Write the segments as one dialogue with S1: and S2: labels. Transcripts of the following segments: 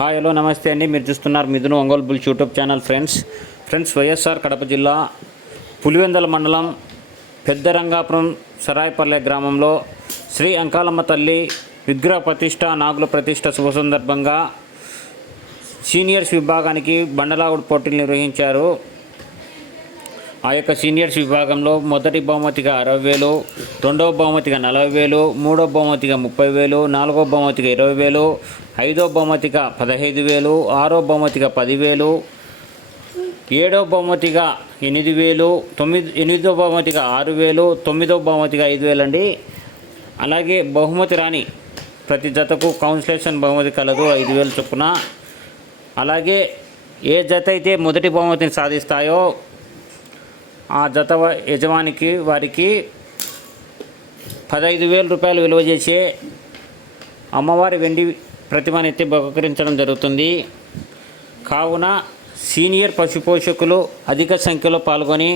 S1: Hi hello నమస్తే అండి. మీరు చూస్తున్నారు Mithun Ongole bulls YouTube channel friends. Friends YSR Kadapa జిల్లా పులివెందల మండలం పెద్దరంగాపురం సరాయపల్లె గ్రామంలో శ్రీ అంకాలమ్మ తల్లి విగ్రహ ప్రతిష్ట నాగుల ప్రతిష్ట శుభ సందర్భంగా సీనియర్స్ విభాగానికి బండలాగుడు పోటీలు నిర్వహించారు. ఆ యొక్క సీనియర్స్ విభాగంలో మొదటి బహుమతిగా అరవై వేలు రెండవ బహుమతిగా నలభై వేలు మూడవ బహుమతిగా ముప్పై వేలు నాలుగో బహుమతిగా ఇరవై వేలు ఐదో బహుమతిగా పదహైదు వేలు ఆరో బహుమతిగా పదివేలు ఏడో బహుమతిగా ఎనిమిది వేలు తొమ్మిది ఎనిమిదో బహుమతిగా ఆరు వేలు తొమ్మిదో బహుమతిగా ఐదు వేలు అండి అలాగే బహుమతి రాని ప్రతి జతకు కౌన్సిలేషన్ బహుమతి కలదు ఐదు వేలు చొప్పున. అలాగే ఏ జత అయితే మొదటి బహుమతిని సాధిస్తాయో ఆ జత యజమానికి వారికి పదహైదు వేల రూపాయలు విలువ చేసే అమ్మవారి వెండి ప్రతిమను ఎత్తి బహుకరించడం జరుగుతుంది. కావున సీనియర్ పశుపోషకులు అధిక సంఖ్యలో పాల్గొని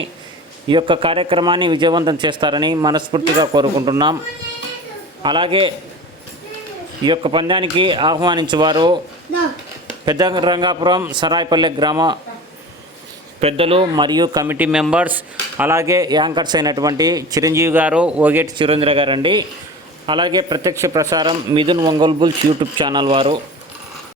S1: ఈ యొక్క కార్యక్రమాన్ని విజయవంతం చేస్తారని మనస్ఫూర్తిగా కోరుకుంటున్నాం. అలాగే ఈ యొక్క పందానికి ఆహ్వానించేవారు పెద్ద రంగాపురం సరాయపల్లె గ్రామ పెద్దలు మరియు కమిటీ మెంబర్స్ అలాగే యాంకర్స్ అయినటువంటి చిరంజీవి గారు ఓగేటి చిరంజీవి గారు అండి అలాగే ప్రత్యక్ష ప్రసారం మిథున్ ఒంగోల్బుల్స్ యూట్యూబ్ ఛానల్ వారు.